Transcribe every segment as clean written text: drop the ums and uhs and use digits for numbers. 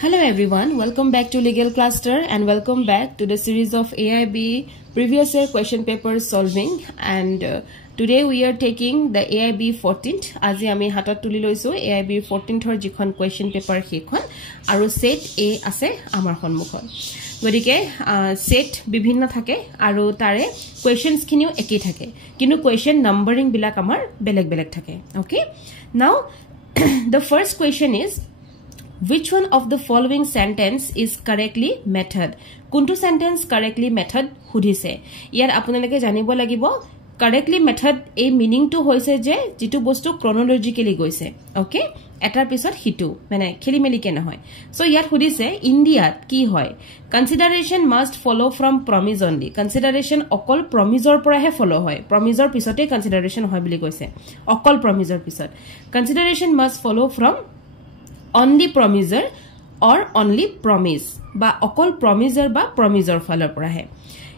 Hello everyone, welcome back to Legal Cluster and welcome back to the series of AIB previous year question paper solving and today we are taking the AIB 14th. Aji ami hatot tuli loiso AIB 14th or jikhon question paper hekhon aru set A ase amar honmukhon. Godike set bibhinna thake aru tare questions khiniu ekei thake kintu question numbering bilak amar beleg beleg thake. Okay, now the first question is, which one of the following sentence is correctly method? Kuntu sentence correctly method hudise. Yar apunaleke janibo lagibo correctly method a meaning to hoise je jitu bostu chronologically goise. Okay, etar pisot hitu mane kheli meli ke na hoy. So yar hudise India ki hoy, consideration must follow from promise only. Consideration okol promisor pora he follow hoy. Promisor pisote consideration hoy bili goise. Okol promisor pisot consideration must follow from only promiser or only promise ba okol promiser ba promisor falor pora hai.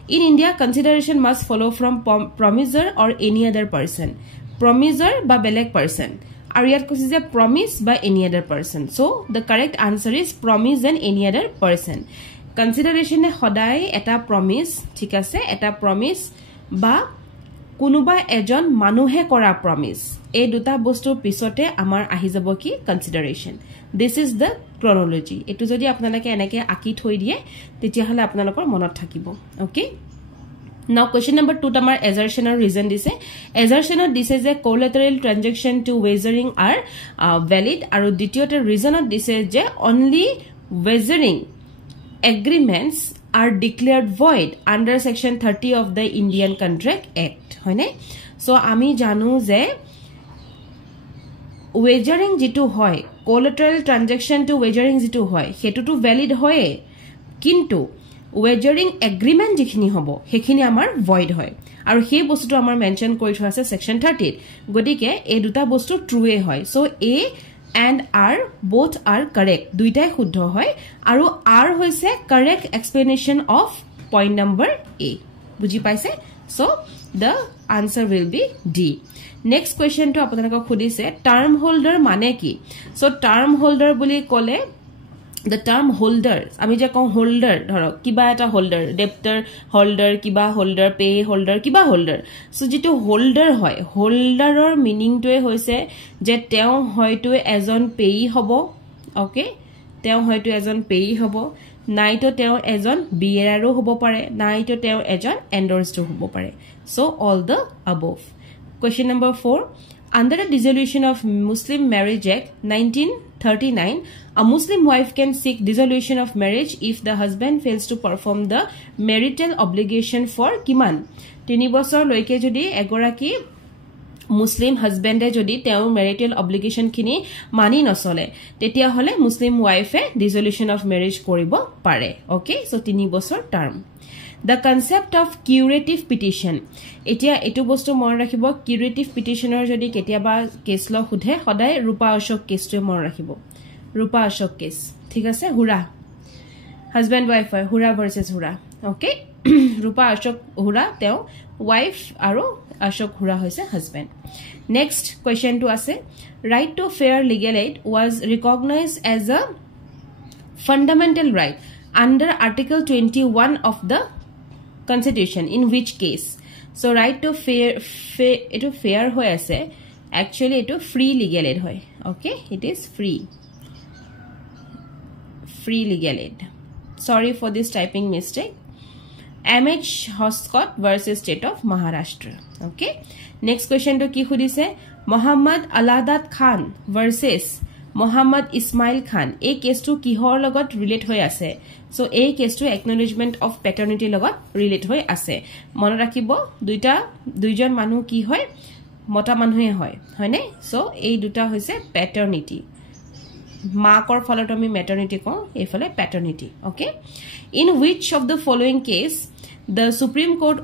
In India, consideration must follow from promiser or any other person. Promiser ba beleg person. Aru yat kosi je promise by any other person. So the correct answer is promise and any other person. Consideration e hodai eta promise, thik ase, eta promise ba kunuba ejon manuhe kora promise. এই দুটা বস্তুৰ পিছতে আমাৰ আহি যাব কি consideration. This is the chronology. এটো যদি আপোনালোকে এনেকে আকি থৈ দিয়ে তেতিয়া হলে আপোনালোকৰ মনত থাকিব. Okay, now question number 2 আমাৰ assertion or reason দিছে. Assertion দিছে যে collateral transaction to wagering are valid আৰু দ্বিতীয়তে reason দিছে যে only wagering agreements are declared void under section 30 of the Indian Contract Act. হয়নে? So আমি জানো যে wagering jitu hoy, collateral transaction to wagering jitu hoy, hetu to valid hoy, kintu wagering agreement jikhini hobo hekhini amar void hoy aru he bostu to amar mention kori thwa ase section 30 godike e duta bostu true hoy. So A and R both are correct, duitai shuddho hoy aru R hoise correct explanation of point number A. Buji paise? So the answer will be D. Next question to apanalok khudise term holder mane ki. So term holder boli kole the term holder ami je kon holder dhoro kiba eta holder, debtor holder, kiba holder, pay holder, kiba holder. So jitu holder hoy, holder or meaning to hoise je teo hoyto ejon pay hobo. Okay, teo hoyto ejon pay hobo, nai to teo ejon bearer hobo pare, nai to teo ejon endorsed hobo pare. So all the above. Question number 4. Under the dissolution of Muslim Marriage Act 1939, a Muslim wife can seek dissolution of marriage if the husband fails to perform the marital obligation for kiman 3 বছৰ লৈকে যদি এগৰাকী Muslim husband jodi teo marital obligation kini mani nosole tetia hole Muslim wife dissolution of marriage koribo pare. Okay, so 3 বছৰ term. The concept of curative petition. Etia etu bostu mon rakhibo curative petitioner jodi ketiaba case law hudhe hodai Rupa Ashok case to mon rakhibo. Rupa Ashok case. Thik ase Hura. Husband wife Hura versus Hura. Okay? Rupa Ashok Hura teo wife aru Ashok Hura hoise husband. Next question to ase, right to fair legal aid was recognized as a fundamental right under Article 21 of the Constitution, in which case? So right to fair hoy ase, actually it free legal aid hoy. Okay, it is free legal aid. Sorry for this typing mistake. MH Hoscott versus State of Maharashtra. Okay, next question to ki khudise Muhammad Aladat Khan versus Muhammad Ismail Khan. A case to kihor logot relate hoy ase. So a case to acknowledgement of paternity logot relate hoy ase. Mone rakhibo duijon manu ki hoy mota manhue hoy hoyne. So ei duta hoise paternity. Makor falot ami maternity ko ei fale paternity. Okay, in which of the following case the Supreme Court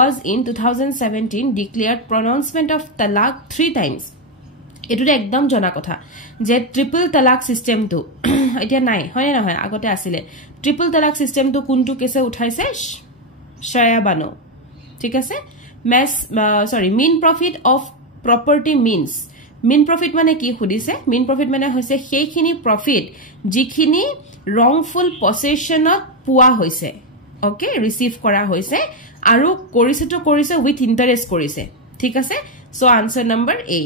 was in 2017 declared pronouncement of talaq 3 times. Etu ekdom jona kotha je triple talaq system to etia nai hoy na hoy agote asile triple talaq system to kuntu case uthaise Shaya Bano. Thik ase mean profit of property means mean profit মানে কি খুদিছে mean profit মানে হৈছে সেইখিনি profit যিখিনি wrongful possession ত পোৱা হৈছে okay receive কৰা হৈছে আৰু কৰিছে তো কৰিছে with interest কৰিছে ঠিক আছে so answer number A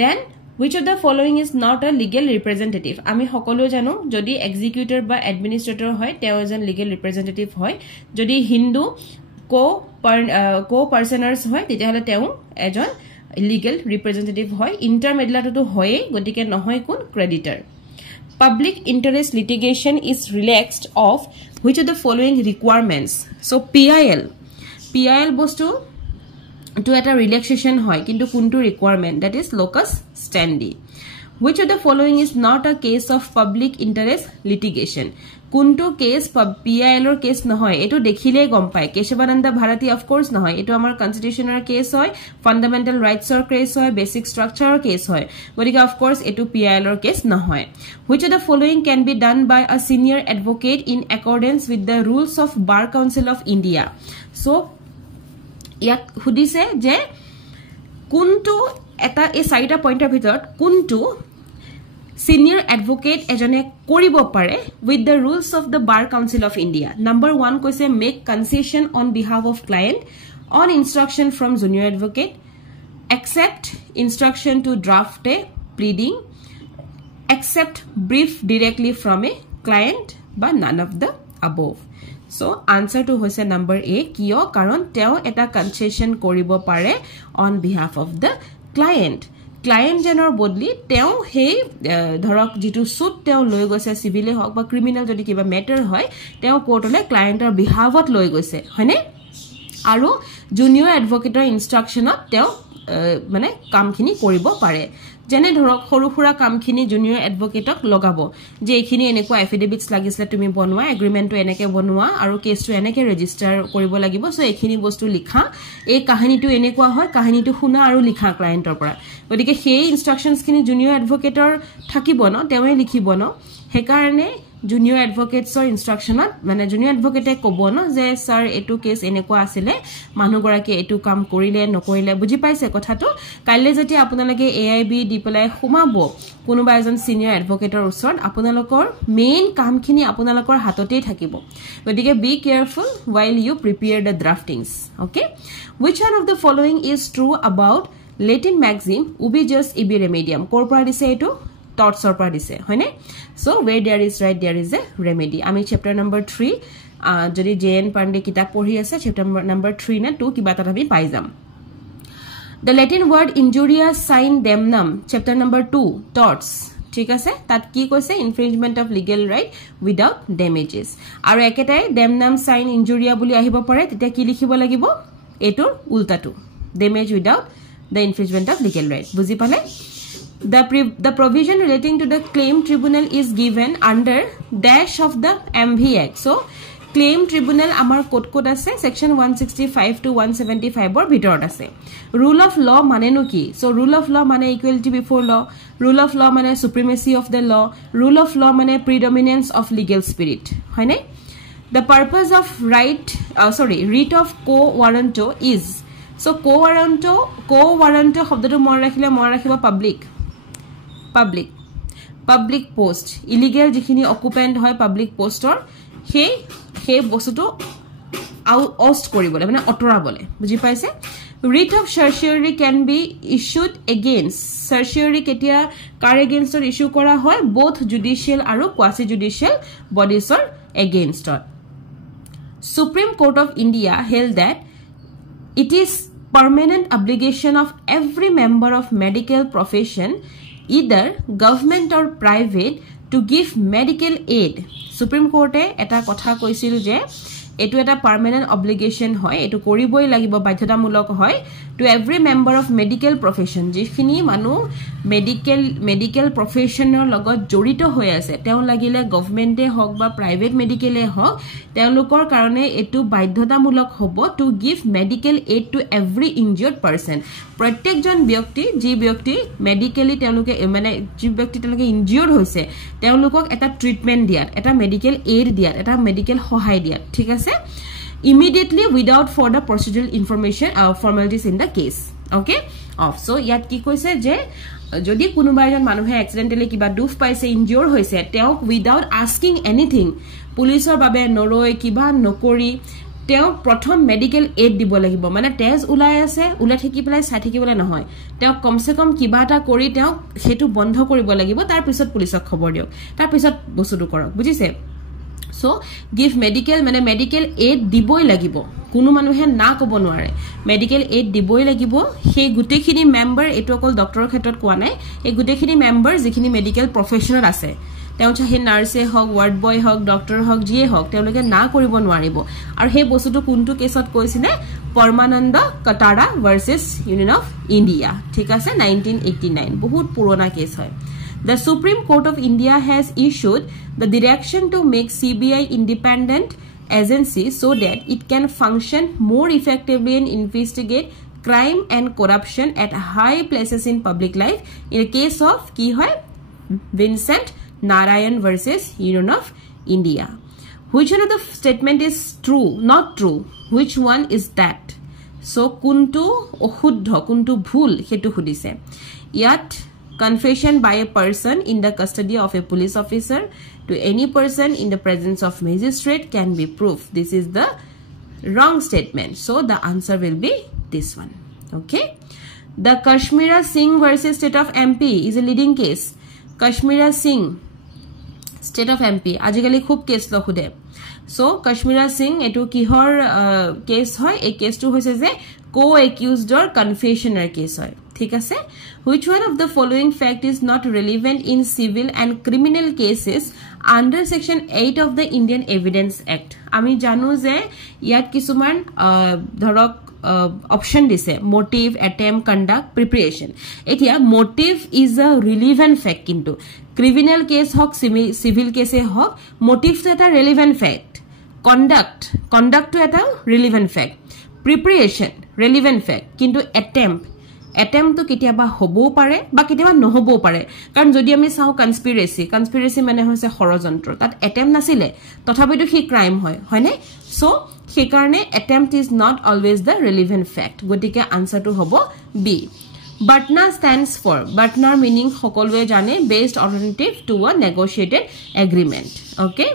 then which of the following is not a legal representative আমি সকলো জানো যদি executor বা administrator হয় তেও এজন legal representative হয় যদি হিন্দু co-personers হয় তেতিয়াহলে তেও এজন legal representative হয় intermediate তো হয় গতিকে নহয় কোন creditor public interest litigation is relaxed of which of the following requirements so PIL বস্তু to eta relaxation hoy kintu kuntu requirement that is locus standi which of the following is not a case of public interest litigation kuntu case PIL or case nahoy eto dekhile gom pai Keshavananda Bharati of course nahoy eto amar constitutional case hoy fundamental rights or case hoy basic structure or case hoy godika of course eto PIL or case nahoy which of the following can be done by a senior advocate in accordance with the rules of Bar Council of India so ইয়াত খুদিছে যে কোনটো এটা এই চাৰিটা পইণ্টৰ ভিতৰত কোনটো senior advocate এজনে কৰিব পাৰে with the rules of the Bar Council of India number 1 কৈছে make concession on behalf of client on instruction from junior advocate accept instruction to draft a pleading accept brief directly from a client but none of the above so answer to hoise number A kiyo karon teo eta concession koribo pare on behalf of the client janor bodli teo he dhorok jitu suit teo loi goise civil hok ba criminal jodi kiba matter hoy teo court ole client or behalf ot loi goise hoine aru junior advocate instruction ot teo মানে কামখিনি কৰিব পাৰে জেনে ধৰক সৰুখুৰা কামখিনি junior এডভোকেটক লগাব যে এখিনি এনেকুৱা এফিডেভিটস লাগিছিলে তুমি বনোৱা এগ্ৰিমেন্টটো এনেকে বনোৱা আৰু কেছটো এনেকে ৰেজিস্টাৰ কৰিব লাগিব সো এখিনি বস্তু লিখা এই কাহিনীটো এনেকুৱা হয় কাহিনীটো শুনা আৰু লিখা ক্লায়েন্টৰ পৰা গতিকে সেই ইনস্ট্ৰাকশনছ খিনি জুনিয়ৰ এডভোকেটৰ থাকিব ন তেৱে লিখিব ন হে কাৰণে junior advocates or instruction মানে junior advocate কব ন যে স্যার এটু কেস এনেকুৱা আছিল মানুহ গৰাকী এটু কাম কৰিলে নকৰিলে বুজি পাইছে কথাটো কাইলে যদি আপোনালোকে AIB দি পেলাই খুমাব কোনোবা এজন সিনিয়ৰ এডভোকেটৰ ওচৰত আপোনালোকৰ মেইন কামখিনি আপোনালোকৰ হাততেই থাকিব গতিকে B careful while you prepare the draftings okay which one of the following is true about Latin maxim ubi just ibi remedium corpora dice etu thoughts or pradise hoine so where there is right there is a remedy ami chapter number 3 jodi JN Pandey kitab pori ase chapter number 3 na 2 kiba ta ami pai jam the Latin word injurious sign damnum chapter number 2 thoughts ঠিক আছে তাত কি কৈছে infringement of legal right without damages আৰু একেটাই damnum sign injuria বুলি আহিব পাৰে তেতিয়া কি লিখিব লাগিব এটোৰ উল্টাটো damage without the infringement of legal right বুজি পালে The provision relating to the claim tribunal is given under dash of the MV Act. So, claim tribunal amar code ase section 165 to 175 or bhitorot ase. Rule of law mane no ki? So, rule of law mane equality before law. Rule of law mane supremacy of the law. Rule of law mane predominance of legal spirit. Hoine? The purpose of writ of quo warranto is. So, quo warranto শব্দটো মন ৰাখিবা public post illegal jikhini occupant hoy public postor he bostuto oust koribole mane otora bole buji paise writ of certiorari can be issued against certiorari ketia car against or issue kora hoy both judicial aru quasi judicial bodies or against Supreme Court of India held that it is permanent obligation of every member of medical profession either government or private to give medical aid Supreme Court eta kotha koisil je etu eta permanent obligation hoy etu koriboi lagibo baধ্যতামূলক hoy to every member of medical profession jikhini manu medical professional logot jorito hoy ase teu lagile government e hok ba private medical e hok teulukor karone etu baধ্যতামূলক hobo to give medical aid to every injured person प्रत्येक जन व्यक्ति जी व्यक्ति medically तेलुके माने जी व्यक्ति तेलुके injured होइसे तेलुকক এটা treatment দিয়াত এটা মেডিকেল এড দিয়াত এটা মেডিকেল সহায় দিয়াত ঠিক আছে immediately without further procedural information or formalities in the case okay so yat ki koise je যদি কোনোবা এজন মানুহে এক্সিডেন্টালি কিবা দুখ পাইছে ইনজিওৰ হৈছে তেওঁক উইদাউট আস্কিং এনিথিং পুলিচৰ বাবে নৰৈ কিবা নকৰি তেওঁ প্ৰথম মেডিকেল এড দিব লাগিব মানে তেজ উলাই আছে উলাই থাকি পেলাই চাই থাকিবলে নহয় তেওঁ কমসে কম কিবা এটা কৰি তেওঁ হেতু বন্ধ কৰিব লাগিব তাৰ পিছত পুলিচক খবৰ দিওক তাৰ পিছত বস্তুটো কৰক বুজিছে So give medical aid diboi lagibo কোনো মানুহে না কব নোৱাৰে মেডিকেল এড দিবই লাগিব সেই গুটেখিনি মেম্বাৰ এটো অকল ডক্টৰৰ ক্ষেত্ৰত কোৱা নাই এই গুটেখিনি মেম্বাৰ যিখিনি মেডিকেল প্ৰফেশনাল আছে তেওঁ চাহে নাৰ্ছে হক ওয়াৰ্ড বয় হক ডক্টৰ হক যিয়ে হক তেওঁলোকে না কৰিব নোৱাৰিব আৰু সেই বস্তুটো কোনটো কেছত কৈছিলে পৰমানন্দ কটাৰা ভাৰ্সেস ইউনিয়ন অফ ইন্ডিয়া ঠিক আছে 1989 বহুত পুৰণা কেছ হয় The Supreme Court of India has issued the direction to make CBI independent agency so that it can function more effectively and investigate crime and corruption at high places in public life. In the case of ki hoy Vincent Narayan versus Union of India. Which one of the statement is true? Not true. Which one is that? So kuntu oshuddha kuntu bhul hetu hudise. Yat confession by a person in the custody of a police officer to any person in the presence of magistrate can be proof. This is the wrong statement. So the answer will be this one. Okay. The Kashmira Singh versus State of MP is a leading case. Kashmira Singh, State of MP. Ajikali khub case lo khude. So Kashmira Singh etu kihor case hoy. A case tu hoise je co-accused or confessioner case hoy. ঠিক আছে which one of the following fact is not relevant in civil and criminal cases under section 8 of the Indian Evidence Act আমি জানো যে ইয়াত কিছুমান ধৰক option দিছে motive attempt conduct preparation এতিয়া motive is a relevant fact কিন্তু criminal case Haque civil case Haque motive to এটা relevant fact conduct to এটা relevant fact preparation relevant fact কিন্তু attempt to kitiaba hobo pare ba kitiaba no hobo pare karon jodi ami sao conspiracy mane hoise horojontro tat attempt nasile tothabitu hi crime hoy ne so he karone attempt is not always the relevant fact gotike answer to hobo b Batna stands for Batna meaning hokolwe jane based alternative to a negotiated agreement okay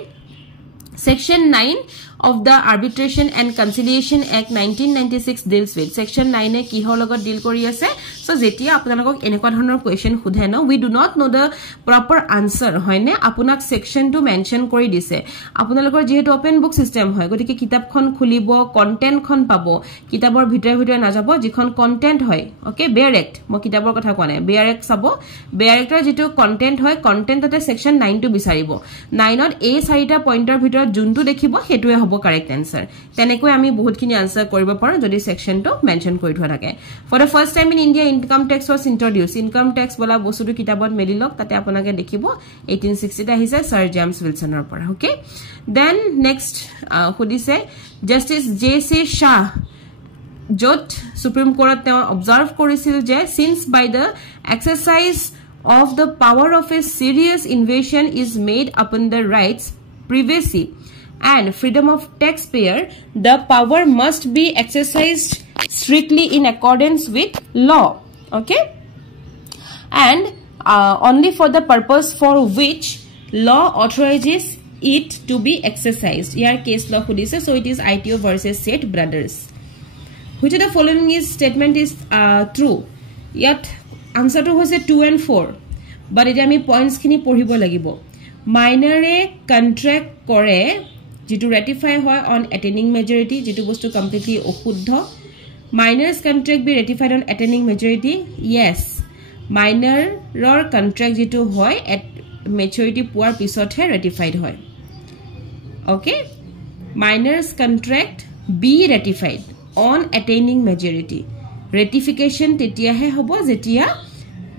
section 9 of the Arbitration and Conciliation Act 1996 deals with section 9 e kihor logot deal kori ase so jetia apnalok enekwa dhonor question khudhe na we do not know the proper answer hoyne apunak section to mention kori dise apnalokor jehetu open book system hoy gotike kitab khon khulibo content khon pabo kitabor bhitor na jabo jikhon content hoy okay Bayer Act mo kitabor kotha kone Bayer Act sabo Bayer Act er jitu content hoy content ate section 9 to bisaribo 9 ot a 4 ta pointer bhitor juntu dekhibo hetuwe correct answer tenekoi ami bahut kini answer koribo paro jodi section to mention kori thwa thake for the first time in India income tax was introduced income tax bola bosudu kitabot melilok tate apunake dekhibo 1860 ta hise Sir James Wilson or pora okay then next hodise Justice J.C. Shah jot Supreme Court te observe korisil je since by the exercise of the power of a serious invasion is made upon the rights privacy and freedom of taxpayer the power must be exercised strictly in accordance with law okay and only for the purpose for which law authorizes it to be exercised here case law khudise so it is ITO versus Seth Brothers which of the following is statement is true yet answer to hoise 2 and 4 but it ami points khini poribo lagibo minor a contract kore jitu ratify hoy on attaining majority jitu bostu completely oshuddha minors contract be ratified on attaining majority yes minor or contract jitu hoy at maturity puar pisot he ratified hoy okay minors contract be ratified on attaining majority ratification tetia he hobo jetia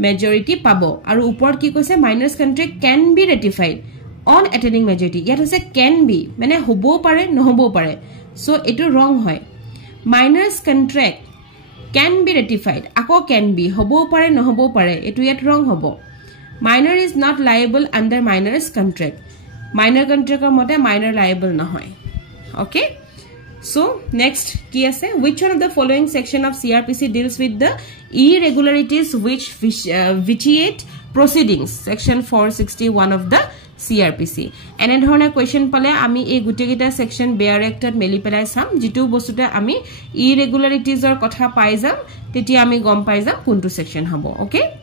majority pabo aru upor ki koise minors contract can be ratified on attaining majority yet is a can be mane hobo pare no hobo pare so eto wrong hoy minors contract can be ratified ako can be hobo pare no hobo pare eto yet wrong hobo minor is not liable under minors contract minor contract mote minor liable na hoy okay So next ki ase, which one of the following section of CRPC deals with the irregularities which vitiate proceedings? Section 461 of the CRPC. ene dhorone question pale ami ei gute gita section bear act at meli pelai sam jitu bostute ami irregularities or kotha pai jam teti ami gom pai jam kuntu section hobo. Okay,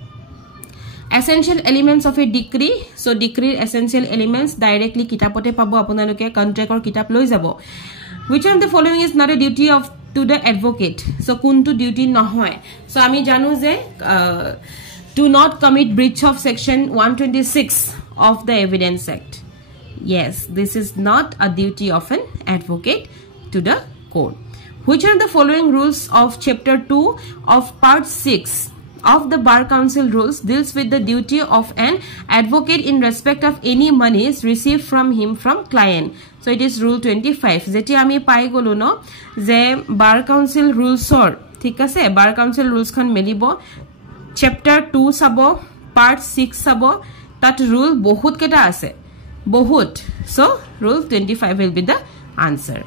essential elements of a decree. So decree essential elements directly kitapote pabo apunaloke contract or kitap loi jabo. Which one of the following is not a duty of to the advocate? So kuntu duty nohoy. So ami janu je do not commit breach of section 126 of the Evidence Act. Yes, this is not a duty of an advocate to the court. Which one of the following rules of chapter 2 of part 6 of the Bar Council rules deals with the duty of an advocate in respect of any monies received from him from client? So it is rule 25. Jeti ami pai golo no je Bar Council rules or thik ase Bar Council rules khan melibo chapter 2 sabo part 6 sabo tat rule bahut keta ase bahut. So rule 25 will be the answer.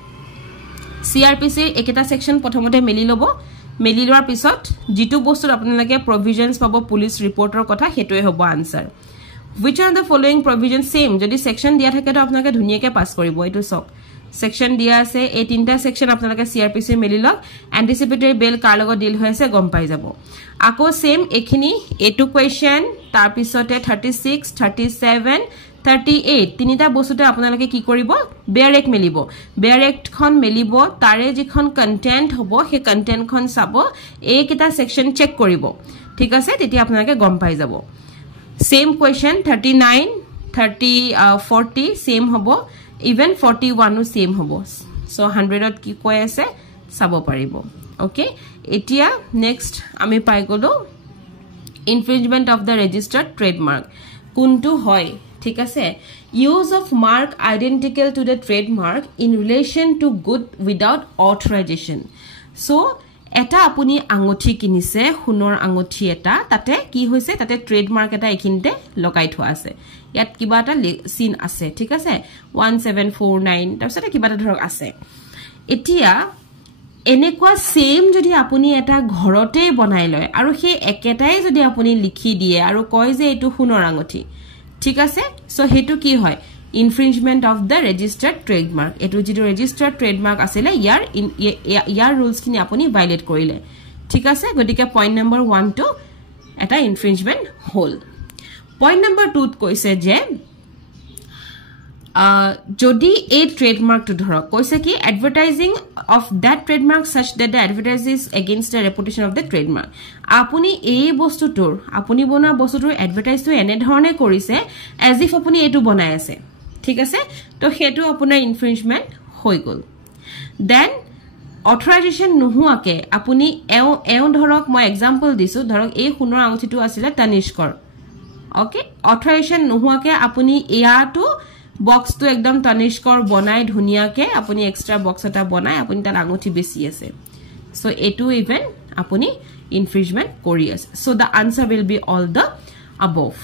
CRPC eketa section prothomote meli lobo meli loar pisot jitu bostur apnalage provisions pabo police reporter kotha hetoi hobo answer. Which one of the following provisions same jodi section dia thake to apnake dhuniyake pass koribo etu sok section dia ase ei tinta section apnalage CRPC meli log anticipatory bail kar logo deal hoise gom pai jabo ako same ekhini etu question tar pisote 36 37 38 tinita bostute apnalage ki koribo bear act melibo bear act khon melibo tare jikhon content hobo he content khon sabo ei kita section check koribo thik ase teti apnalage gom pai jabo. Same question 39 30 40 same hobo even 41 no same hobo. So 100 ot ki koi ase sabo paribo. Okay, etia next ami pai golo infringement of the registered trademark kuntu hoy thik ase use of mark identical to the trademark in relation to good without authorization. So eta apuni angothi kinise hunor angothi eta tate ki hoise tate trademark eta ekinte logai thwa ase yat kiba ta sin ase thik ase 1749 tapsate kiba ta dhorok ase etia enekwa same jodi apuni eta ghorote banai loy aru he eketai jodi apuni likhi die aru koi je etu hunor angothi thik ase. So hetu ki hoy infringement of the registered trademark. Etu jitu registered trademark asile yar rules kini apuni violate korile thik ase godike point number 1 to eta infringement hole. Point number 2 koise je jodi a trademark to dhorok koise ki advertising of that trademark such that the advertises against the reputation of the trademark. Apuni ei bostu tur apuni bona bostu tur advertise to ene dhorone korise as if apuni etu bonai ase thik ase to hetu apunar infringement hoi gol. Then authorization nuhuake apuni eu dhorok moi example disu dhorok ei hunor anguthi tu asile Tanishkor. Okay, authorization nuhuake apuni eya to box to ekdam Tanishkor bonai dhuniya ke apuni extra box eta bonai apuni tar anguthi besi ase. So etu even apuni infringement kori ase. So the answer will be all the above.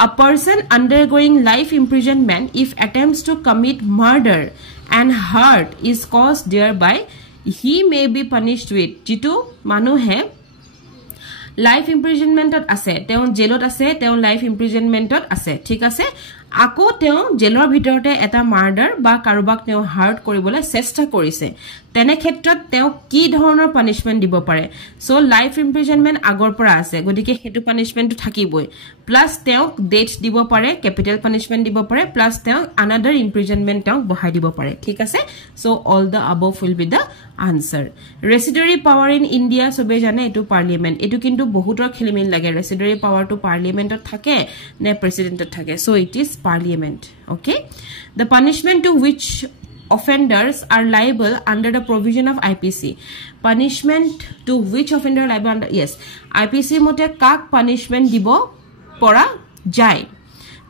A person undergoing life imprisonment if attempts to commit murder and hurt is caused thereby he may be punished with jitu manuhe life imprisonment ase teon jailot ase teon life imprisonment ase thik ase ako teon jailor bhitorte eta murder ba karubak teon hurt koribole chesta korise tene khetrot teon ki dhornor punishment dibo pare. So life imprisonment agor pora ase godike hetu punishment to thakiboi plus teon death dibo pare capital punishment dibo pare plus teon another imprisonment teon bohai dibo pare thik ase. So all the above will be the answer. Residuary power in India sobe jane etu parliament etu kintu bohutor khilimil lage residuary power to parliament ot thake ne president ot thake. So it is parliament. Okay, the punishment to which offenders are liable under the provision of IPC. Punishment to which offender liable under? Yes, IPC mote kak punishment dibo pora jai.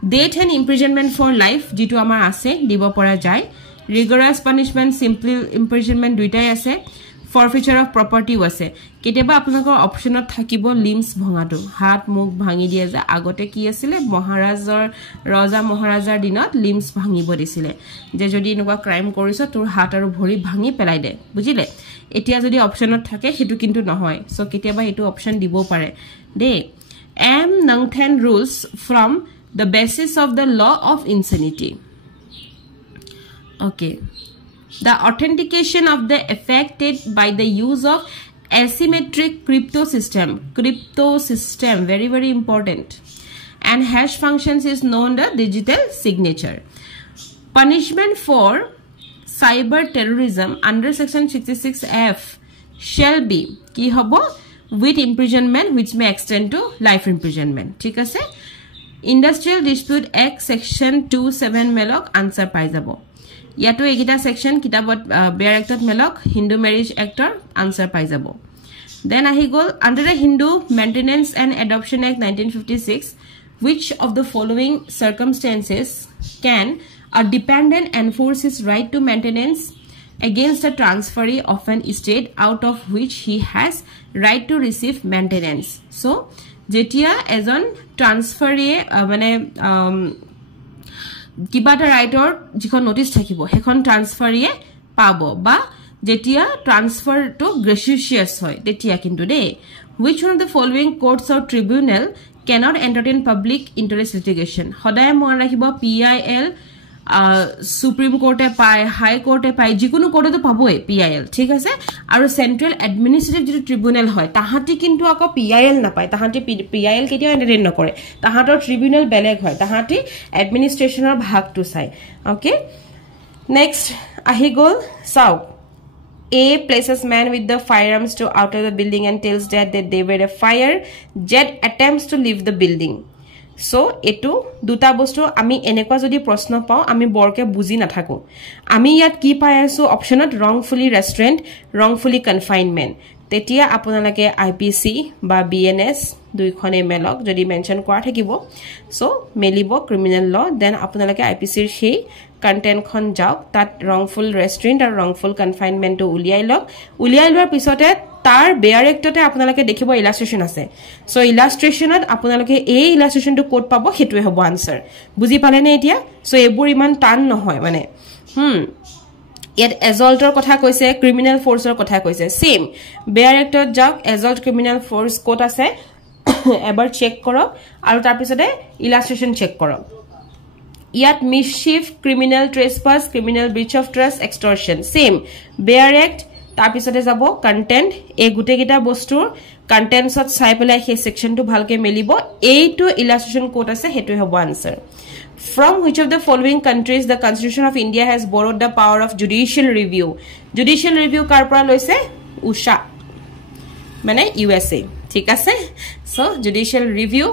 Death and imprisonment for life jitu amar ase dibo pora jai. Rigorous punishment, simple imprisonment duitai ase. forfeiture of property আছে কেতিয়াবা আপোনালোকৰ অপচনত থাকিব লিম্স ভঙাটো হাত মুখ ভাঙি দিয়ে যে আগতে কি আছিল মহাৰাজৰ ৰজা মহাৰাজাৰ দিনত লিম্স ভাঙিব দিছিলে যে যদি এনেকুৱা ক্ৰাইম কৰিছ তোৰ হাত আৰু ভৰি ভাঙি পেলাই দে বুজিলে এতিয়া যদি অপচনত থাকে হেতু কিন্তু নহয় সো কেতিয়াবা এটো অপচন দিব পাৰে দে am Nangthen rules from the basis of the law of insanity okay the authentication of the affected by the use of asymmetric crypto system very important and hash functions is known the digital signature punishment for cyber terrorism under section 66F shall be ki hobo with imprisonment which may extend to life imprisonment ঠিক আছে industrial dispute act section 27 melok answer পাই যাব ইয়াতো এগিটা section কিতাবত বেয়াৰ এক্টত মেলক Hindu marriage এক্টৰ আনসাৰ পাই যাব দেন আহি গল under the Hindu maintenance and adoption act 1956 which of the following circumstances can a dependent enforce his right to maintenance against a transferee of an estate out of which he has right to receive maintenance so jetia ejon transferee mane কিবাটা ৰাইটৰ যিখন notice থাকিব হেখন ট্ৰান্সফাৰিয়ে পাব বা যেতিয়া transfer two গ্ৰেচিয়াস হয় তেতিয়া কিন্তু দে which one of the following courts or tribunal cannot entertain public interest litigation সদায় মন ৰাখিব PIL সুপ্ৰিম কোৰ্টে পায় হাই কোৰ্টে পায় যিকোনো কোৰ্টে পাবই PIL ঠিক আছে আৰু সেন্ট্ৰাল এডমিনিষ্ট্ৰেটিভ যে ট্ৰিবিউনেল হয় তাহাঁতি কিন্তু আকৌ PIL নাপায় তাহাঁতি PIL কেতিয়াও এন্টাৰটেইন নকৰে তাহাঁতৰ ট্ৰিবিউনেল বেলেগ হয় তাহাঁতি এডমিনিষ্ট্ৰেচনৰ ভাগটো চাই ওকে নেক্সট আহি গল চাও A places man with the firearms to out of the building and tells that they were a fire jet attempts to leave the building so etu duta bostu ami enekwa jodi proshno pao ami borke buji na thaku ami yat ki pai asu optionot wrongfully restraint wrongfully confinement tetia apunalake IPC ba BNS dui khone melok jodi mention kora thakibo so melibo criminal law then apunalake IPC r sei content khon jauk tat wrongful restraint or wrongful confinement to uliai lor pisote tar bear actote apunalake dekhibo illustration ase so illustrationot apunalake ei illustration to code pabo hetue hobo answer buji pale ne etia so ebur iman tan nohoy mane yet assaultor kotha koise criminal force or kotha koise same bear actor jauk assault criminal force code ase ebar check korok aru tar pisote illustration check korok yet mischief criminal trespass criminal breach of trust extortion same bear act tar pisote jabo content e gute gita bostur contents ot sai pelai he section to bhalke melibo ei to illustration code ase hetu hobo answer from which of the following countries the constitution of India has borrowed the power of judicial review kar pora loise USA mane USA ঠিক আছে so judicial review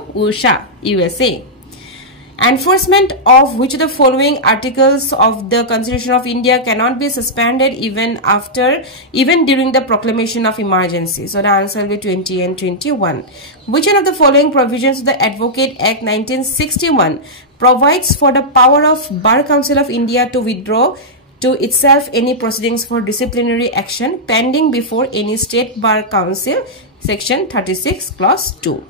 USA enforcement of which of the following articles of the Constitution of India cannot be suspended even during the proclamation of emergency so the answer will be 20 and 21 which one of the following provisions of the Advocate Act 1961 provides for the power of Bar Council of India to withdraw to itself any proceedings for disciplinary action pending before any state bar council section 36 clause 2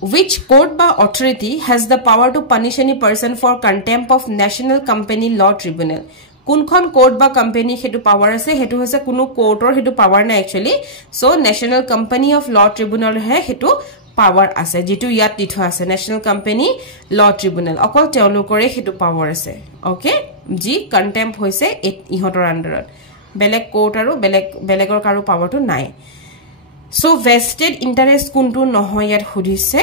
which court by authority has the power to punish any person for contempt of National Company Law Tribunal kunkhon court ba company hetu power ase hetu hoise kuno court or hetu power na actually so National Company of Law Tribunal he hetu power ase jitu yat ditho ase National Company Law Tribunal okol teolokore hetu power ase okay ji contempt hoise ihotor under belek court aru belegor karu power to nai so vested interest kuntu nohoy yat hudise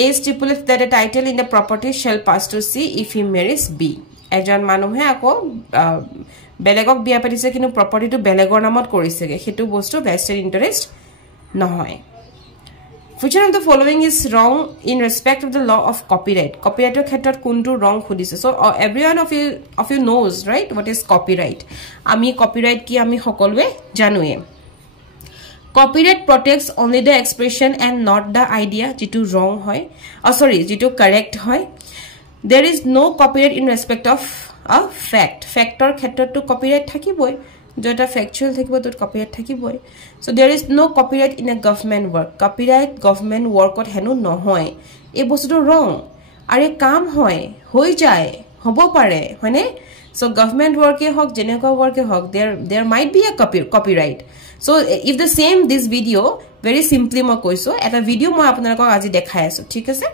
A stipulates that a title in the property shall pass to C if he marries B ejon manuhe ako belegok biya parise kinu property to belegor namot korisege hetu bostu vested interest nohoy which one of the following is wrong in respect of the law of copyright er khetrot kuntu wrong khudise so everyone of you knows right what is copyright ami copyright ki ami hokolwe janue copyright protects only the expression and not the idea jitu wrong hoy jitu correct hoy there is no copyright in respect of a fact. Factor ক্ষেত্ৰত to copyright থাকিবই যেটা factual থাকিব তো copyright থাকিবই so there is no copyright in a government work copyright government work ত হেনু নহয় এই বস্তুটো wrong আরে কাম হয় হৈ যায় হ'ব পাৰে হয়নে so government work A Haque জেনেকা work A Haque there might be a copyright so if the same this video very simply মই কৈছো এটা ভিডিও মই আপোনালোকক আজি দেখাই আছো ঠিক আছে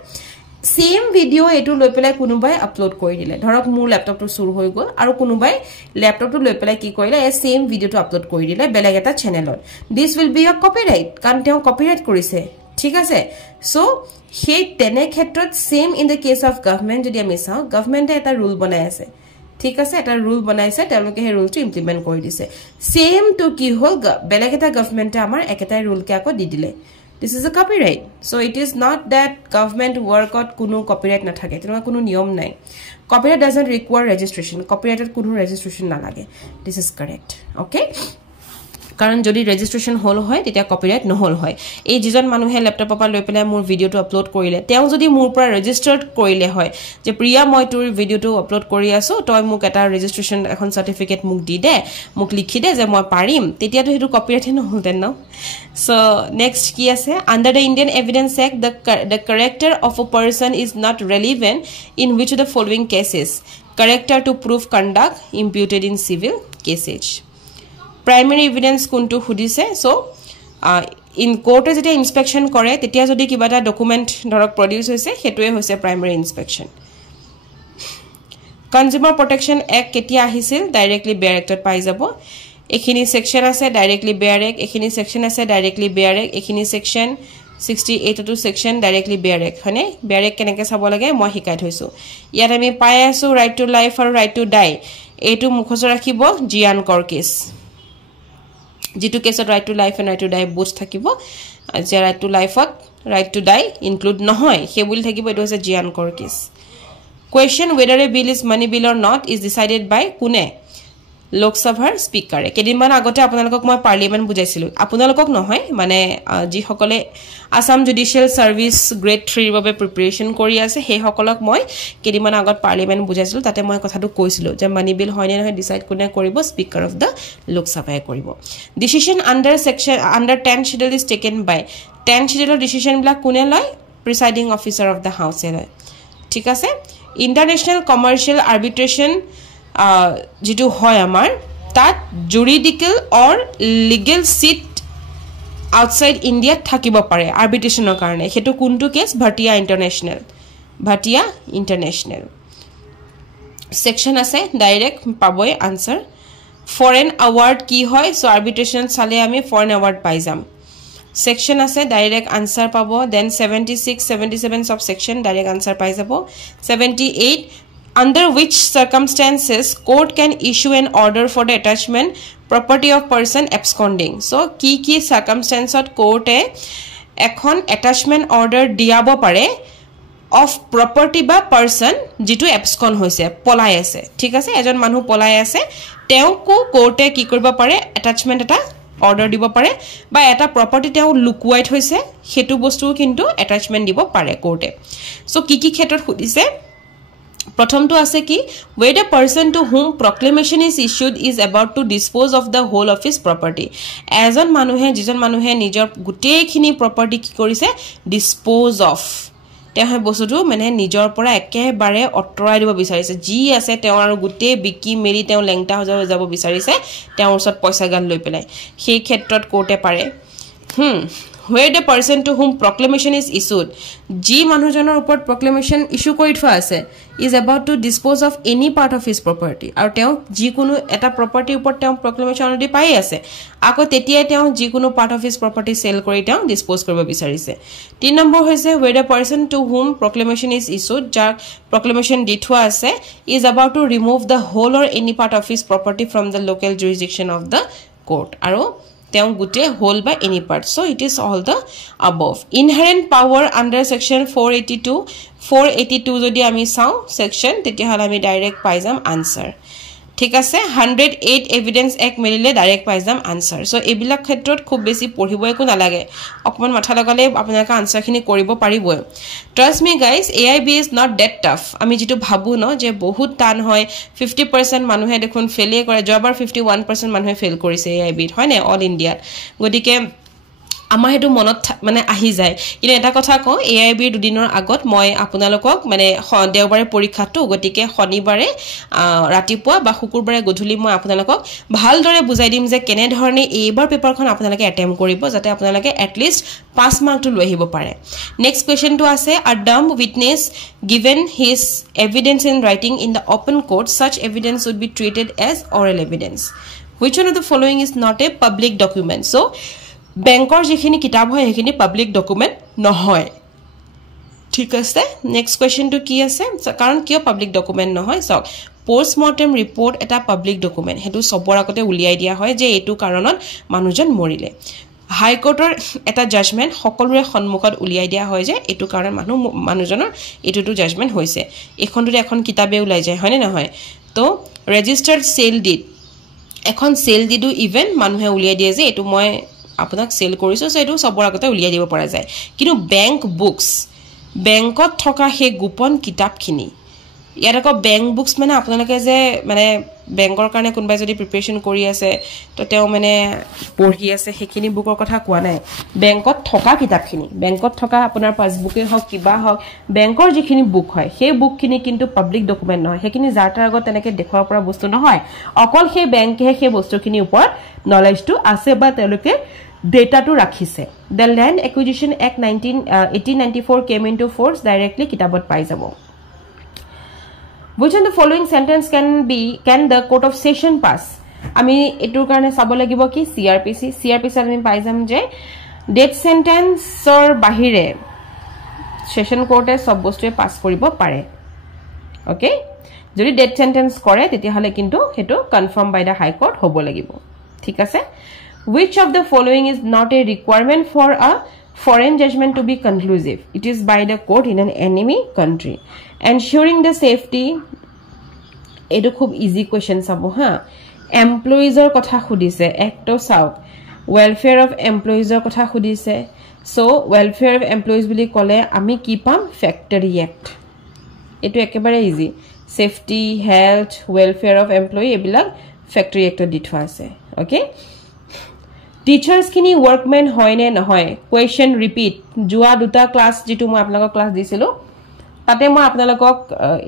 सेम वीडियो एटु লৈ পেলাই কোনোবাই আপলোড কৰি দিলে ধৰক মোৰ ল্যাপটপটো শুৰু হৈ গল আৰু কোনোবাই ল্যাপটপটো লৈ পেলাই কি কৰিলে এই সেম ভিডিওটো আপলোড কৰি দিলে বেলেগ এটা চেনেলত this will be a copyright কাৰণ তেওঁ কপিৰাইট কৰিছে ঠিক আছে সো হে তেনে ক্ষেত্ৰত same in the case of government যদি আমি চাও গভর্নমেন্টে এটা রুল বনাই আছে ঠিক আছে এটা রুল বনাইছে তেওঁলোকে হে রুলটো ইমপ্লিমেন্ট কৰি দিছে সেম টু কি হল বেলেগ এটা গভৰ্নমেন্টে আমাৰ একেটাই রুল কে আকৌ দি দিলে This is a copyright. So it is not that government work out kuno copyright na thake. Teno kuno niyom nai. Copyright doesn't require registration. Copyright kuno registration na lage. This is correct. Okay? কাৰণ যদি registration হল হয় তেতিয়া copyright নহল হয় এই যিজন মানুহে laptop পৰা লৈ পেলাই মোৰ ভিডিওটো আপলোড কৰিলে তেওঁ যদি মোৰ পৰা ৰেজিষ্টাৰ্ড কৰিলে হয় যে প্ৰিয়া মই তোৰ ভিডিওটো আপলোড কৰি আছো তই মোক এটা ৰেজিষ্ট্ৰেচন এখন সাৰ্টিফিকেট মোক দি দে মোক লিখি দে যে মই পাৰিম তেতিয়াটো হেতু কপিৰাইট নহলতেন ন সো নেক্সট কি আছে under the Indian evidence act the character of a person is not relevant in which of the following cases character to prove conduct imputed in civil cases primary evidence কোনটো খুদিছে so in কোর্টে যেতিয়া inspection কৰে তেতিয়া যদি কিবা এটা document ধৰক produce হৈছে হেতুৱে হৈছে primary inspection consumer protection act কেতিয়া আহিছিল ডাইৰেক্টলি বেয়াৰ এক্টত পাই যাব এখিনি সেকশন আছে ডাইৰেক্টলি বেয়াৰ এক্ট এখিনি সেকশন আছে ডাইৰেক্টলি বেয়াৰ এক্ট এখিনি সেকশন 68 টু সেকশন ডাইৰেক্টলি বেয়াৰ এক্ট হনে বেয়াৰ এক্ট কেনেকৈ চাব লাগে মই শিকাই থৈছো ইয়াত আমি পাই আছো ৰাইট টু লাইফ আৰু ৰাইট টু ডাই এটো মুখস্থ ৰাখিব জিয়ান কৰ কেছ जितु केसत right to life and right to die both থাকিবো যে রাইট টু লাইফত রাইট টু ডাই ইনক্লুড নহয় হে বুলি থাকিবো এটো হৈছে Gian Kaur case question whether a bill is money bill or not is decided by কোনে লোকসভাৰ স্পিকাৰে কেদিনমান আগতে আপোনালোকক মই পাৰ্লিমেন্ট বুজাইছিলো আপোনালোকক নহয় মানে জি সকলে আসাম জুডিশিয়াল সাৰ্ভিস গ্ৰেড 3 বাবে প্ৰিপাৰেচন কৰি আছে হে সকলক মই কেদিনমান আগত পাৰ্লিমেন্ট বুজাইছিলো তাতে মই কথাটো কৈছিলো যে মানি বিল হয় নে নহয় ডিসাইড কোনে কৰিব স্পিকাৰ অফ দা লোকসভায়ে কৰিব decision under section under 10 schedule is taken by 10 শিডিউলৰ ডিসিশন বিলাক কোনে লয় presiding officer of the house এ লয় ঠিক আছে ইন্টাৰনেশনাল কমাৰ্শিয়াল আৰ্বিট্ৰেশন যেটো হয় আমাৰ তাত জুৰিডিক্যাল অৰ লিগ্যাল সিট আউটসাইড ইন্ডিয়া থাকিব পাৰে আৰ্বিট্ৰেশনৰ কাৰণে হেতু কোনটো কেছ ভাটিয়া ইন্টাৰনেশনাল সেকশন আছে ডাইৰেক্ট পাবই আনসাৰ ফৰেন অ্যাওয়াৰ্ড কি হয় সো আৰ্বিট্ৰেশন চালে আমি ফৰেন অ্যাওয়াৰ্ড পাই যাম সেকশন আছে ডাইৰেক্ট আনসাৰ পাব দেন 76 77 সব সেকশন ডাইৰেক্ট আনসাৰ পাই যাব 78 under which circumstances court can issue an order for the attachment property of person absconding so ki circumstance ot court e ekhon attachment order diabo pare of property ba person jitu abscond hoise polai ase thik ase ejon manu polai ase teu ko court e ki koriba pare attachment eta order dibo pare ba eta property teu lukuait hoise hetu bostu kintu attachment dibo pare court e so ki khetrot khudise प्रथम तो আছে কি where the person to whom proclamation is issued is about to dispose of the whole of his property এজন মানুহে যিজন মানুহে নিজৰ গুটেখিনি property কি কৰিছে dispose of তেহে বস্তুটো মানে নিজৰ পৰা একেবাৰে অটৰাই দিব বিচাৰিছে জি আছে তেওঁ আৰু গুটে বিকি মেৰি তেওঁ লেংটা হৈ যাব বিচাৰিছে তেওঁৰ ওচৰত পইচা গাল লৈ পেলাই সেই ক্ষেত্ৰত কোৰ্টে পাৰে where the person to whom proclamation is issued ji manujoner upor proclamation issue kori thwa ase is about to dispose of any part of his property aru teo ji kunu eta property upor teo proclamation already pai ase ako tetia teo ji kunu part of his property sell kori teo dispose koribo bisarise 3 number hoise where the person to whom proclamation is issued jar proclamation dithwa ase is about to remove the whole or any part of his property from the local jurisdiction of the court aru তেওঁ গুটে whole বা any part so it is all the above inherent power under section 482 যদি আমি চাও section তেতিয়া হল আমি direct পাই যাম answer ঠিক আছে 108 এভিডেন্স এক মিলিলে ডাইৰেক্ট পাই যাম আনসাৰ সো এবিলাক ক্ষেত্ৰত খুব বেছি পঢ়িব একো নালাগে অকমান মাথা লগালে আপোনালোকে আনসাৰখিনি কৰিব পাৰিবই trust me guys AIB is not that tough আমি যেটো ভাবু ন যে বহুত টান হয় 50% মানুহে দেখোন ফেলে কৰে যোৱাবাৰ 51% মানুহে ফেল কৰিছে AIB হয় না অল ইন্ডিয়াত গতিকে আমাৰ হেতু মনত মানে আহি যায় কিন্তু এটা কথা কও AIB ৰ দুদিনৰ আগত মই আপোনালোকক মানে দেওবাৰে পৰীক্ষাটো গতিকে শনিবাৰে ৰাতিপুৱা বা শুকুৰবাৰে গধূলি মই আপোনালোকক ভালদৰে বুজাই দিম যে কেনে ধৰণে এইবাৰ পেপাৰখন আপোনালোকে এটেম্প কৰিব যাতে আপোনালোকে এট লিষ্ট 5 মাৰ্কটো লৈ আহিব পাৰে নেক্সট কোৱেশ্চনটো আছে আ ডাম witness given his evidence in writing in the open court such evidence would be treated as oral evidence which one of the following is not a public document so বেংকৰ যিখিনি কিতাপ হয় হেখিনি public document নহয় ঠিক আছে next কোৱেশ্চনটো কি আছে কাৰণ কিয় পাবলিক ডকুমেন্ট নহয় সক পোষ্টমৰ্টেম ৰিপৰ্ট এটা পাবলিক ডকুমেন্ট হেতু সবৰ আগতে উলিয়াই দিয়া হয় যে এটো কাৰণত মানুহজন মৰিলে হাই কোৰ্টৰ এটা জাজমেন্ট সকলোৰে সন্মুখত উলিয়াই দিয়া হয় যে এটো কাৰণ মানুহজনৰ এটোটো জাজমেন্ট হৈছে এখনটো এখন কিতাবে উলাই যায় হয়নে নহয় তো ৰেজিষ্টাৰ্ড সেল ডিড এখন সেল ডিডু ইভেন মানুহে উলিয়াই দিয়ে যে এটো মই আপোনাক সেল কৰিছো সো এটো সবৰ আগতে উলিয়াই দিব পৰা যায় কিন্তু বেংক বুকস বেংকত থকা হে গোপন কিতাপখিনি ইয়াৰক বেংক বুকস মানে আপোনালোকে যে মানে বেংকৰ কাৰণে কোনবাই যদি প্ৰিপাৰেচন কৰি আছে তো তেও মানে পঢ়ি আছে হেখিনি বুকৰ কথা কোৱা নাই বেংকত থকা কিতাপখিনি বেংকত থকা আপোনাৰ পাসবুকে হক কিবা হক বেংকৰ যিখিনি বুক হয় সেই বুকখিনি কিন্তু পাবলিক ডকুমেন্ট নহয় হেখিনি যাৰটাৰ আগত তেনেকে দেখুৱাৰ পৰা বস্তু নহয় অকল সেই বেংকে সেই বস্তুখিনি ওপৰত নলেজটো আছে বা তেওঁলোকে data to rakhise the land acquisition act 1894 came into force directly kitabot pai jabo which of the following sentence can the court of session pass ami etur karone sabo lagibo ki crpc ami pai jam je death sentence or bahire session court e sob bostu pass koribo pare okay jodi death sentence kore teti hale kintu hetu confirmed by the high court hobo lagibo thik ase which of the following is not a requirement for a foreign judgment to be conclusive it is by the court in an enemy country ensuring the safety edu khub easy question sabo ha employees or kotha khudise ekto sauk welfare of employees or kotha khudise so welfare of employees bili kole ami ki pam factory act etu ekebare easy safety health welfare of employee ebilak factory act ditwa ase okay teachers किनी workman होयने নহয় question repeat जुआ दुटा class जितु মই আপোনালোকক class দিছিলো তাতে মই আপোনালোকক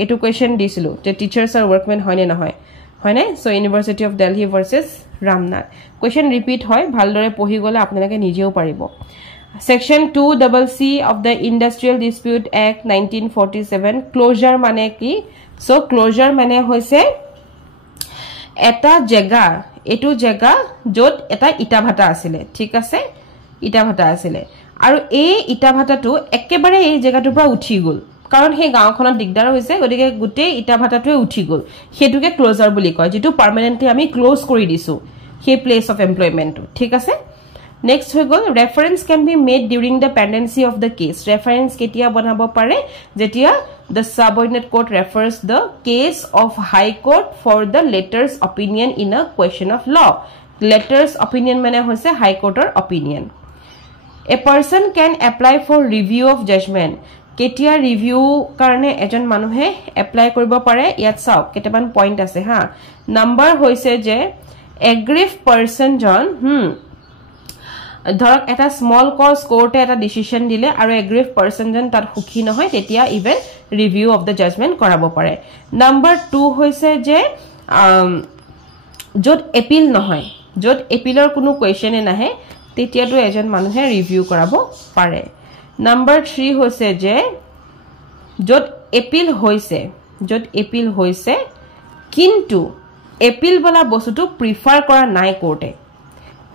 এটো क्वेश्चन দিছিলো যে টিচার্স আর वर्कमैन হয়নে নহয় হয়নে so university of Delhi versus Ramnath question repeat হয় ভালদৰে পঢ়ি গলে আপোনালোকে নিজেও পাৰিব section 2cc of the industrial dispute act 1947 closure মানে কি সো ক্লোজার মানে হৈছে এটা জায়গা এটো জায়গা যত এটা ইটা ভাটা আছিলে ঠিক আছে ইটা ভাটা আছিলে আৰু এই ইটা ভাটাটো একেবাৰে এই জায়গাটোৰ পৰা উঠি গল কাৰণ হে গাঁওখনত দিগদাৰ হৈছে গতিকে গুটে ইটা ভাটাটোৱে উঠি গল হেতুকে ক্লোজাৰ বুলি কয় যেটো পাৰ্মানেন্টলি আমি ক্লোজ কৰি দিছো হে প্লেস অফ এমপ্লয়মেন্ট ঠিক আছে নেক্সট হৈ গল reference can be made during the pendency of the case reference কেতিয়া বনাব পাৰে যেতিয়া the subordinate court refers the case of high court for the letter's opinion in a question of law letter's opinion mane hoise high court or opinion a person can apply for review of judgment ketia review karone ejon manuhe apply koribo pare yat saw ketaban point ase ha number hoise je aggrieved person jon ধৰক এটা small cause কোৰ্টে এটা decision দিলে আৰু এগ্ৰিভ person জন তাৰ হুকি নহয় তেতিয়া even review of the judgment কৰাব পাৰে নাম্বাৰ 2 হৈছে যে যত এপিল নহয় যত এপিলৰ কোনো কোৱেশ্চনে নাহে তেতিয়াটো এজন মানুহে ৰিভিউ কৰাব পাৰে নাম্বার 3 হৈছে যে যত এপিল হৈছে কিন্তু এপিল বলা বস্তুটো প্ৰিফাৰ কৰা নাই কোৰ্টে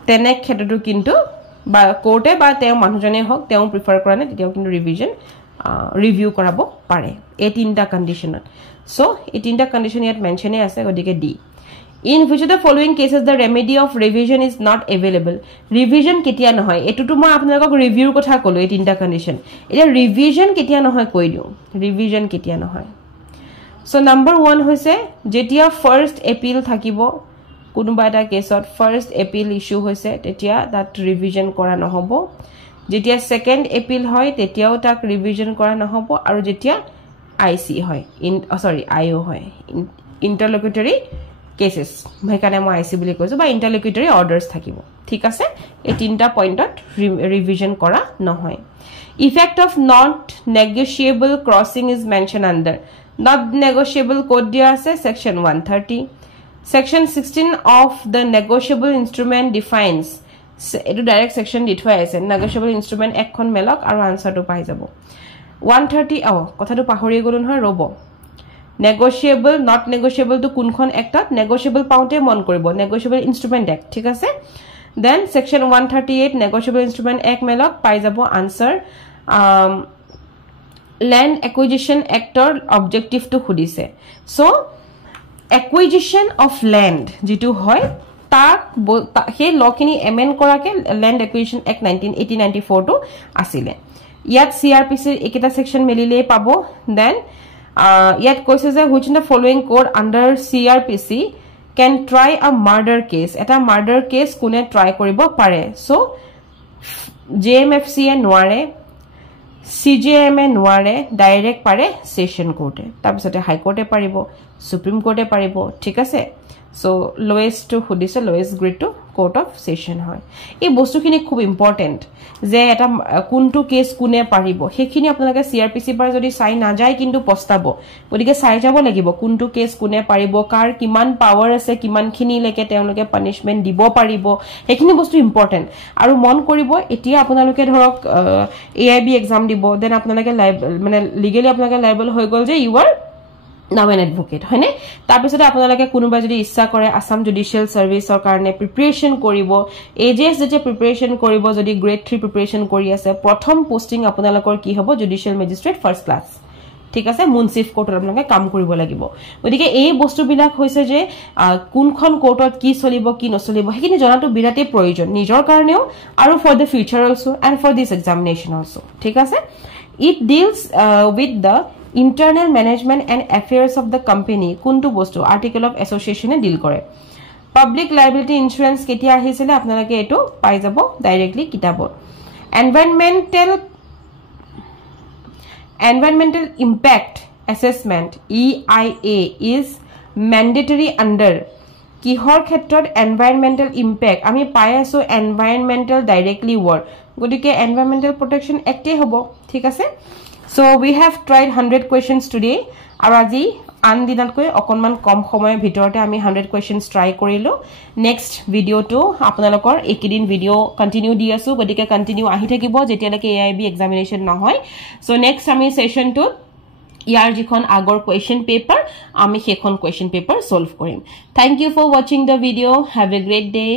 তেনে ক্ষেত্ৰটো কিন্তু বা কোৰ্টে বা তেও মানুহজনে হক তেও প্ৰিফাৰ কৰা নাই তেও কিন্তু ৰিভিউ কৰাব পাৰে এই তিনটা কন্ডিশনত সো এই তিনটা কন্ডিশন ইয়াত মেনশনে আছে গদিকে D in which of the following cases the remedy of revision is not available revision ketia নহয় এটুটো মই আপোনালোকক ৰিভিউৰ কথা কলো এই তিনটা কন্ডিশন এটা ৰিভিজন কেতিয়া নহয় কৈ দিও ৰিভিজন কেতিয়া নহয় So number 1 hoise jetia first appeal thakibo konuba eta case ot first appeal issue hoise tetia that revision kora nohobo jetia second appeal hoy tetiao tak revision kora nohobo aru jetia IC hoy IO hoy interlocutory cases bhaikane mo IC boli koisu ba interlocutory orders thakibo thik ase e tinta point ot revision kora nohoy effect of not negotiable crossing is mentioned under not negotiable code dia ase section 130 section 16 of the negotiable instrument defines etu direct section dithoy ase negotiable instrument ekkhon melok aru answer to pai jabo 130 kotha to pahori golun hoy robo negotiable not negotiable to kunkhon actat negotiable paunte mon koribo negotiable instrument act thik ase then section 138 negotiable instrument act melok pai jabo answer land acquisition act or objective to khudise so acquisition of land jitu hoy tak he lokini amend korake land acquisition act 1994 to asile yat CRPC ekita section melile pabo then yet koise je which in the following code under CRPC can try a murder case eta murder case kune try koribo pare so JMFC e noare CJM e noare direct pare session court e tar pisote high court e paribo supreme court e paribo thik ase so lowest to hudise lowest grade to court of session hoy ei bostu khini khub important je eta kuntu case kune paribo hekhini apnalage CRPC par jodi sai na jay kintu postabo odike sai jabo lagibo kuntu case kune paribo kar kiman power ase kiman khini leke teonoke punishment dibo paribo hekhini bostu important aru mon koribo etia apnaloke dhorok AIB exam dibo then apnalage mane legally apnalage liable hoy gol je you are now an advocate hone tar pisode apnalage kunuba jodi issa kore Assam Judicial Service or karne preparation koribo AJS jete preparation koribo jodi grade 3 preparation kori ase prothom posting apnalakor ki hobo judicial magistrate first class ঠিক আছে মুনসিফ কোৰ্টৰ আপোনালোকে কাম কৰিব লাগিব গতিকে এই বস্তু বিলাক হৈছে যে কোনখন কোৰ্টত কি চলিব কি নচলিব হেকিনি জনাটো বিৰাতে প্ৰয়োজন নিজৰ কাৰণেও আৰু for the future also and for this examination also ঠিক আছে it deals with the internal management and affairs of the company kuntu bostu article of association e deal kore public liability insurance ketia ahisile apnalake etu pai jabo directly kitabot environmental impact assessment EIA is mandatory under kihor khetrot environmental impact ami pai aso environmental directly word godike environmental protection act e hobo thik ase so we have tried 100 questions today aru aji andinatকৈ অকনমান কম সময়ৰ ভিতৰতে আমি 100 questions try কৰিলো next video to আপোনালোকৰ একদিন video continue দি আছো গতিকে continue আহি থাকিব যেতিয়ালৈকে AIB examination নহয় so next আমি session to ইয়াৰ যিখন আগৰ question paper আমি সেইখন question paper solve কৰিম thank you for watching the video have a great day